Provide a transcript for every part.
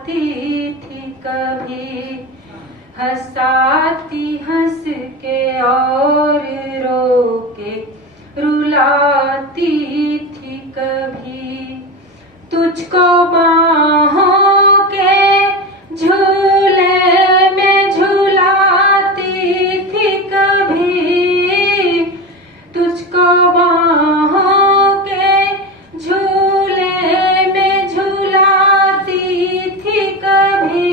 थी कभी, हंसाती हंस के और रो के रुलाती थी कभी। तुझको बाहों के झूले में झुलाती थी कभी, तुझको बाहों के झूले में झुलाती थी कभी,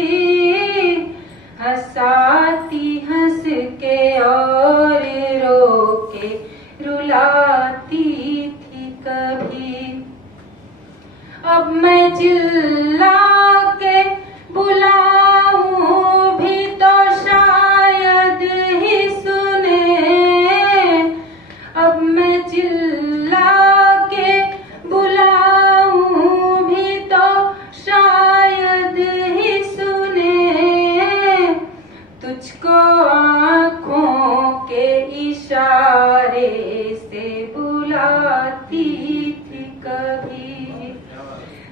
हंसाती हंस के और रो के रुलाती थी कभी। अब मैं चिल्ला के बुलाऊं भी तो शायद ही सुने, अब मैं चिल्ला के बुलाऊं भी तो शायद ही सुने। तुझको आँखों के इशारे से बुलाती थी कभी,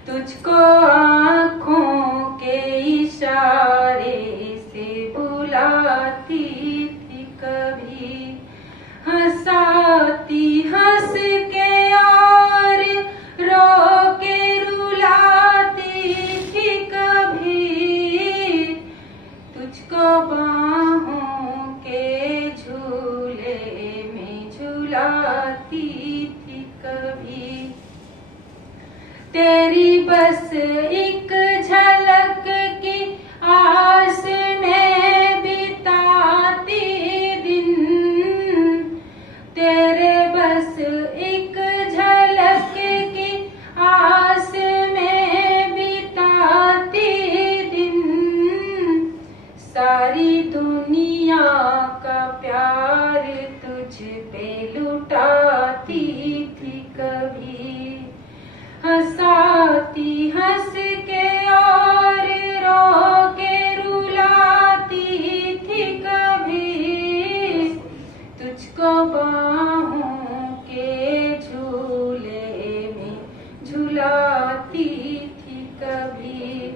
तुझको आँखों के इशारे से बुलाती थी कभी, हंसाती हंस के और रो के रुलाती थी कभी, तुझको बाहों के झूले में झुलाती थी कभी। तेरी बस एक झलक की आस में बिताती दिन, तेरे बस एक झलक की आस में बिताती दिन, सारी दुनिया का प्यार तुझ पे लुटाती थी कभी, हंसाती हंस के और रो के रुलाती थी कभी, तुझको बाहों के झूले में झुलाती थी कभी।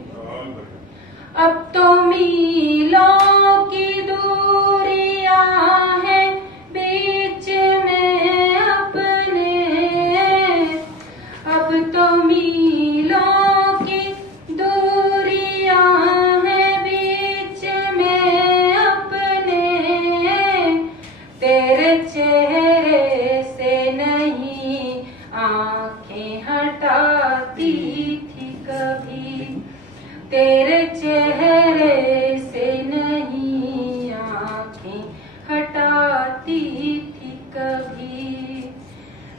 अब तो मीलों की दूरियां हैं बीच में अपने, अब तो मीलों की दूरियां हैं बीच में अपने, तेरे चेहरे से नहीं आंखें हटाती थी कभी, तेरे चेहरे से नहीं आंखें हटाती थी कभी,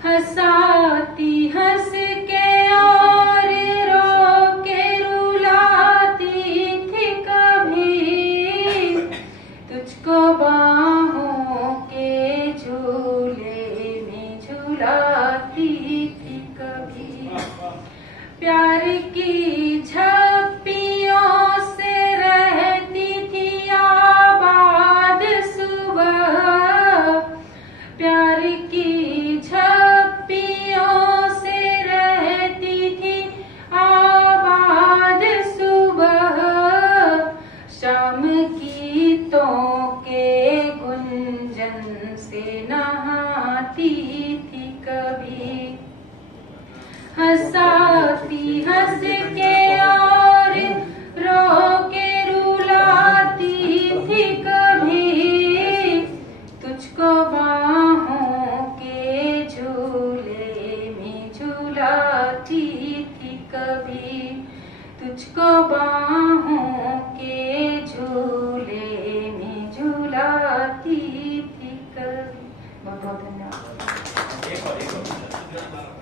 हंसाती हंस के और रो के रुलाती थी कभी, तुझको बाहों के झूले में झुलाती थी कभी। प्यार की झप्पियों से रहती थी आबाद सुबह, प्यार की झप्पियों से रहती थी आबाद सुबह, शाम गीतों के गुंजन से नहाती थी कभी, हंसाती हंस के और रो के रुलाती थी कभी, तुझको बाहों के झूले में झुलाती थी कभी, तुझको बाहों